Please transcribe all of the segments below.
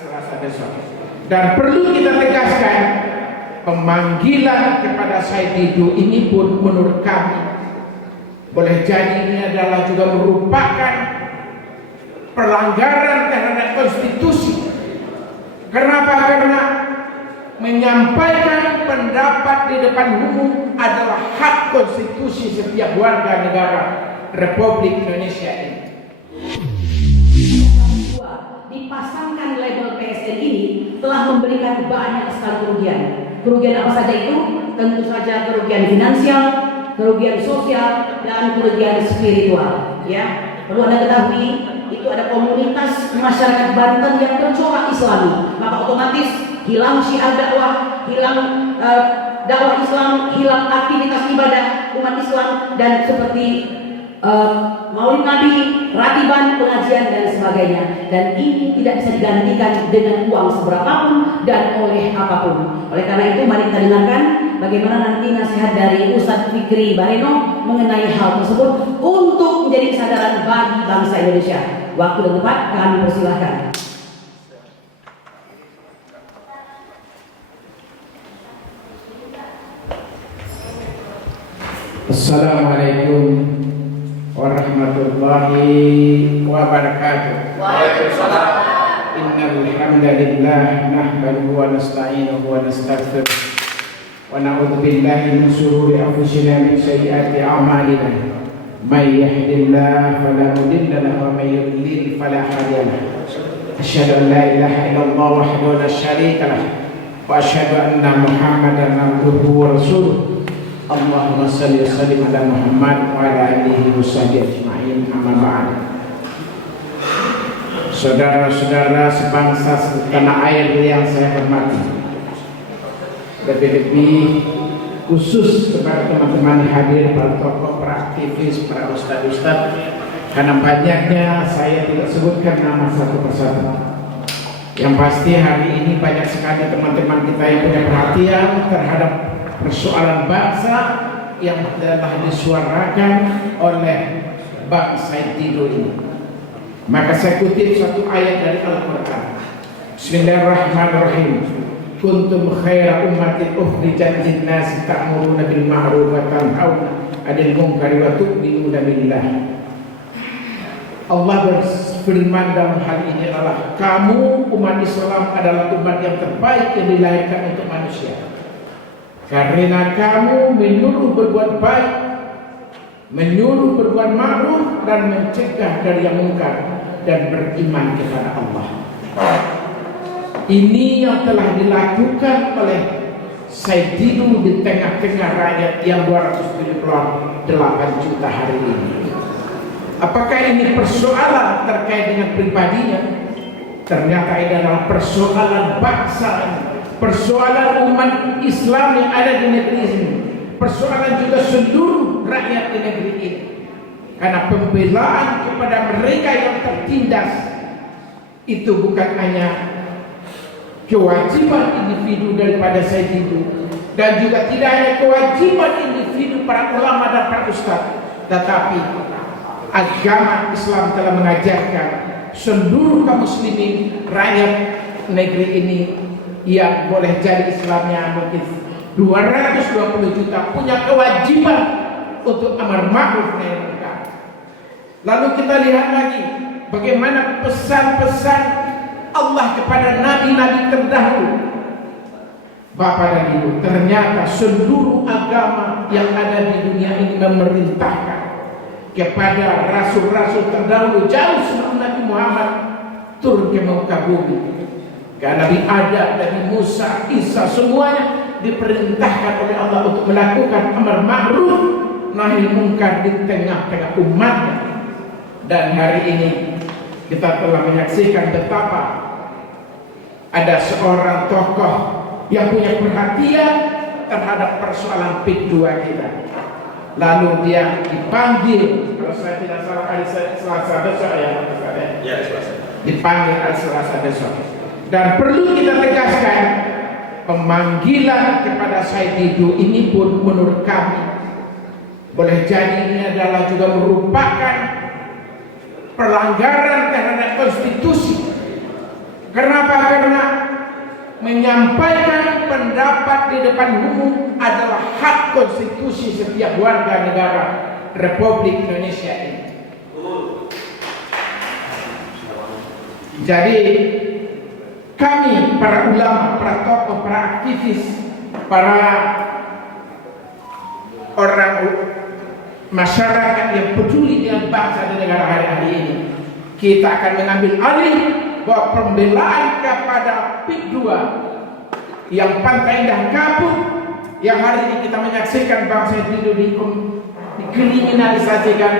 Selasa besok. Dan perlu kita tegaskan, pemanggilan kepada Said Didu ini pun menurut kami boleh jadi ini adalah juga merupakan pelanggaran terhadap konstitusi. Kenapa? Karena menyampaikan pendapat di depan umum adalah hak konstitusi setiap warga negara Republik Indonesia ini. Dipasangkan label PSN ini telah memberikan banyak sekali kerugian. Kerugian apa saja itu? Tentu saja kerugian finansial, kerugian sosial, dan kerugian spiritual. Ya, perlu Anda ketahui, itu ada komunitas masyarakat Banten yang bercorak Islami, maka otomatis hilang syiar dakwah, hilang dakwah Islam, hilang aktivitas ibadah umat Islam, dan seperti Maulid Nabi, ratiban, pengajian, dan sebagainya. Dan ini tidak bisa digantikan dengan uang seberapapun dan oleh apapun. Oleh karena itu, mari kita dengarkan bagaimana nanti nasihat dari Ustadz Fikri Bareno mengenai hal tersebut untuk menjadi kesadaran bagi bangsa Indonesia. Waktu dan tempat kami persilahkan. Assalamualaikum warahmatullahi wabarakatuh. Waalaikumsalam. Innal hamdalillah nahmaduhu wa nasta'inuhu wa nastaghfiruh wa na'udzu billahi min shururi anfusina min sayyiati a'malina. May yahdihillahu fala mudilla lahu wa may yudlil fala hadiya lahu. Asyhadu an la ilaha illallah wahdahu la syarika lahu wa asyhadu anna Muhammadan abduhu wa rasuluh. Allahumma salli wa sallim ala Muhammad wa ala alihi wa sahbihi ajma'in, amma ba'd. Saudara-saudara sebangsa setanah air yang saya hormati, lebih-lebih khusus kepada teman-teman hadir, para tokoh, para aktivis, para ustadz-ustadz, karena banyaknya saya tidak sebutkan nama satu persatu. Yang pasti hari ini banyak sekali teman-teman kita yang punya perhatian terhadap persoalan bangsa yang telah disuarakan oleh Bang Said Didu ini. Maka saya kutip satu ayat dari Al-Quran. Bismillahirrahmanirrahim. Kuntum khaira ummatin ukhrijat lin-nasi ta'muruna bil ma'ruf wa tanhauna 'anil munkari wa tu'minuna billah. Allah berfirman dalam hal ini adalah kamu umat Islam adalah umat yang terbaik yang dilahirkan untuk manusia. Karena kamu menyuruh berbuat baik, menyuruh berbuat ma'ruf, dan mencegah dari yang mungkar, dan beriman kepada Allah. Ini yang telah dilakukan oleh Said Didu di tengah-tengah rakyat yang 278 juta hari ini. Apakah ini persoalan terkait dengan pribadinya? Ternyata ini adalah persoalan bangsa ini, persoalan umat Islam yang ada di negeri ini, persoalan juga seluruh rakyat di negeri ini. Karena pembelaan kepada mereka yang tertindas itu bukan hanya kewajiban individu daripada Said Didu, dan juga tidak hanya kewajiban individu para ulama dan para ustaz, tetapi agama Islam telah mengajarkan seluruh kaum muslimin rakyat negeri ini yang boleh jadi Islamnya mungkin 220 juta punya kewajiban untuk amar ma'ruf nahi munkar. Lalu kita lihat lagi bagaimana pesan-pesan Allah kepada nabi-nabi terdahulu. Bapak dan Ibu, ternyata seluruh agama yang ada di dunia ini memerintahkan kepada rasul-rasul terdahulu jauh sebelum Nabi Muhammad turun ke muka bumi. Karena Nabi Adam, Nabi Musa, Isa, semuanya diperintahkan oleh Allah untuk melakukan amar ma'ruf nahi munkar di tengah-tengah umatnya. Dan hari ini kita telah menyaksikan betapa ada seorang tokoh yang punya perhatian terhadap persoalan PIK 2 kita. Lalu dia dipanggil, kalau saya tidak salah hari Selasa besok ya, Selasa. Dipanggil hari Selasa besok. Dan perlu kita tegaskan, pemanggilan kepada Said Didu ini pun menurut kami boleh jadi ini adalah juga merupakan pelanggaran terhadap konstitusi. Kenapa? menyampaikan pendapat di depan umum adalah hak konstitusi setiap warga negara Republik Indonesia ini. Jadi kami, para ulama, para tokoh, para aktivis, para orang masyarakat yang peduli dengan bangsa dan negara hari ini, kita akan mengambil alih bahwa pembelaan kepada PIK 2 yang Pantai Indah Kapuk, yang hari ini kita menyaksikan bangsa itu dikriminalisasikan,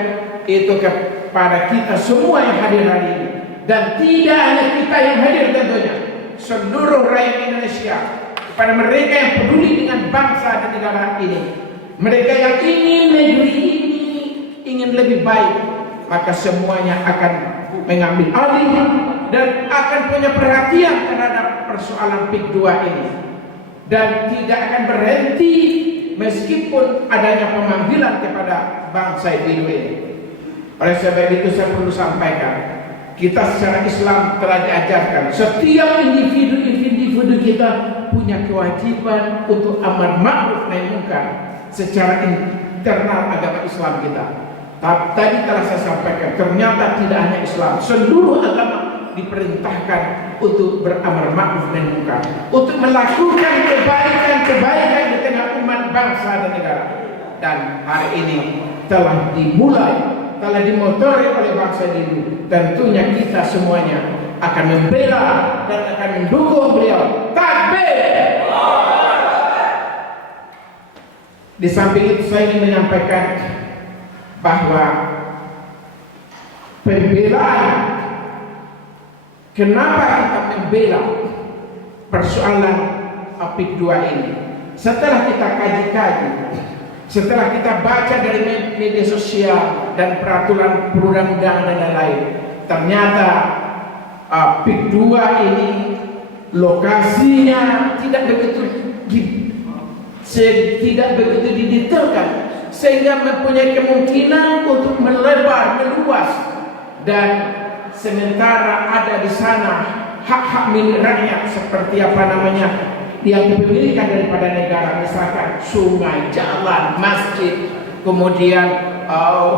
itu kepada kita semua yang hadir hari ini. Dan tidak hanya kita yang hadir tentunya, seluruh rakyat Indonesia, kepada mereka yang peduli dengan bangsa dan negara ini, mereka yang ingin negeri ini ingin lebih baik, maka semuanya akan mengambil alih dan akan punya perhatian terhadap persoalan PIK 2 ini, dan tidak akan berhenti meskipun adanya pemanggilan kepada bangsa ini. Oleh sebab itu saya perlu sampaikan, kita secara Islam telah diajarkan setiap individu kita punya kewajiban untuk amar ma'ruf nahi munkar secara internal agama Islam kita. Tadi telah saya sampaikan, ternyata tidak hanya Islam, seluruh agama diperintahkan untuk beramar ma'ruf nahi munkar, untuk melakukan kebaikan di tengah umat bangsa dan negara. Dan hari ini telah dimulai, telah dimotori oleh bangsa ini. Tentunya kita semuanya akan membela dan akan mendukung beliau. Takbir! Di samping itu saya ingin menyampaikan bahwa pembelaan, kenapa kita membela persoalan PIK 2 ini, setelah kita kaji-kaji, setelah kita baca dari media sosial dan peraturan perundang-undangan dan lain-lain, ternyata PIK 2 ini lokasinya tidak begitu didetailkan, sehingga mempunyai kemungkinan untuk melebar, meluas, dan sementara ada di sana hak-hak milik rakyat seperti yang kepemilikan daripada negara, misalkan sungai, jalan, masjid, kemudian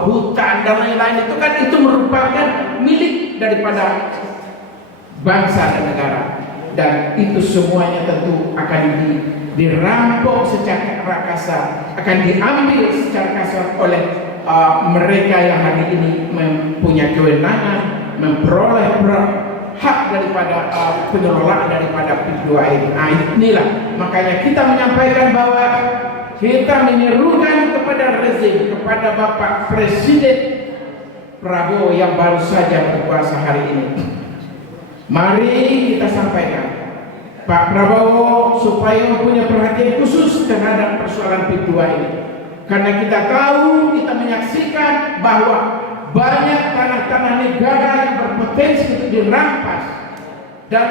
hutan dan lain-lain, itu merupakan milik daripada bangsa dan negara, dan itu semuanya tentu akan dirampok secara rakasa, akan diambil secara kasar oleh mereka yang hari ini mempunyai kewenangan memperoleh hak daripada pengelolaan daripada PIK 2 ini. Nah, inilah makanya kita menyampaikan bahwa kita menyerukan kepada rezim, kepada Bapak Presiden Prabowo yang baru saja berkuasa hari ini. Mari kita sampaikan Pak Prabowo supaya mempunyai perhatian khusus terhadap persoalan PIK 2 ini, karena kita tahu, kita menyaksikan bahwa banyak tanah-tanah negara yang berpotensi untuk dirampas, dan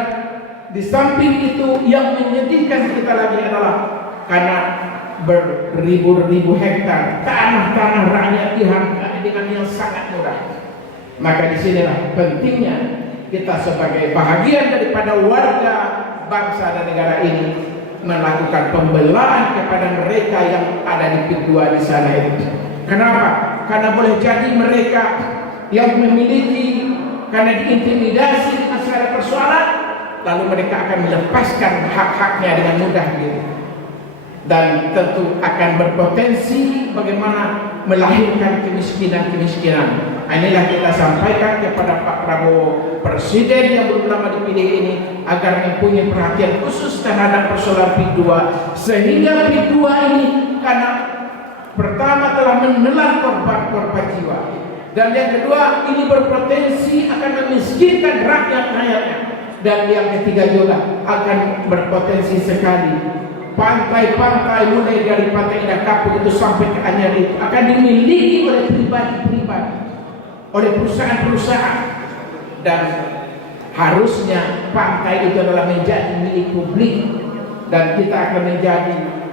di samping itu yang menyedihkan kita lagi adalah karena beribu-ribu hektar tanah-tanah rakyat dihargai dengan yang sangat murah. Maka disinilah pentingnya kita sebagai bahagian daripada warga bangsa dan negara ini melakukan pembelaan kepada mereka yang ada di PIK 2 di sana itu. Kenapa? Karena boleh jadi mereka yang memiliki, karena diintimidasi dengan segala persoalan, lalu mereka akan melepaskan hak-haknya dengan mudah gitu. Dan tentu akan berpotensi bagaimana melahirkan kemiskinan. Inilah kita sampaikan kepada Pak Prabowo, Presiden yang belum lama dipilih ini, agar mempunyai perhatian khusus terhadap persoalan PIK 2, sehingga PIK 2 ini karena pertama telah menelan korban jiwa, dan yang kedua ini berpotensi akan memiskinkan rakyat-rakyatnya, dan yang ketiga juga akan berpotensi sekali pantai-pantai mulai dari Pantai Indah Kapuk itu sampai ke Anyar itu akan dimiliki oleh pribadi-pribadi, oleh perusahaan-perusahaan, dan harusnya pantai itu adalah menjadi milik publik, dan kita akan menjadi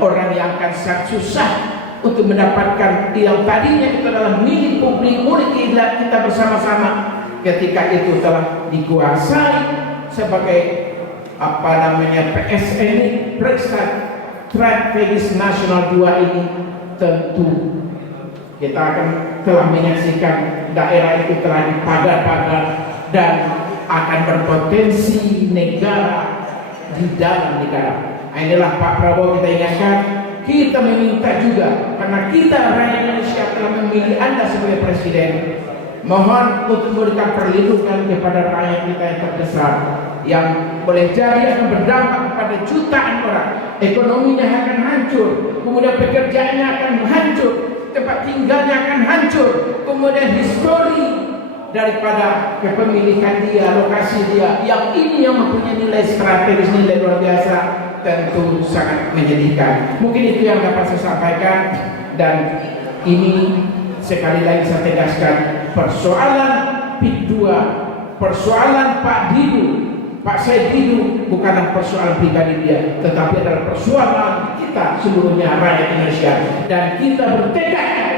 orang yang akan sangat susah untuk mendapatkan yang tadinya itu adalah milik publik, milik kita bersama-sama, ketika itu telah dikuasai sebagai PSN ini, Periksa Strategis Nasional 2 ini, tentu kita akan telah menyaksikan daerah itu telah dipagar-pagar dan akan berpotensi negara di dalam negara. Inilah Pak Prabowo kita ingatkan, kita meminta juga karena kita rakyat Indonesia telah memilih Anda sebagai presiden. Mohon untuk memberikan perlindungan kepada rakyat kita yang terbesar, yang boleh jadi akan berdampak kepada jutaan orang. Ekonominya akan hancur, kemudian pekerjaannya akan hancur, tempat tinggalnya akan hancur, kemudian histori daripada kepemilikan dia, lokasi dia, yang ini yang mempunyai nilai strategis, nilai luar biasa, tentu sangat menyedihkan. Mungkin itu yang dapat saya sampaikan, dan ini sekali lagi saya tegaskan, persoalan PIK 2, persoalan Pak Didu, Pak Said Didu bukanlah persoalan pribadi dia, tetapi adalah persoalan kita seluruhnya rakyat Indonesia, dan kita bertekad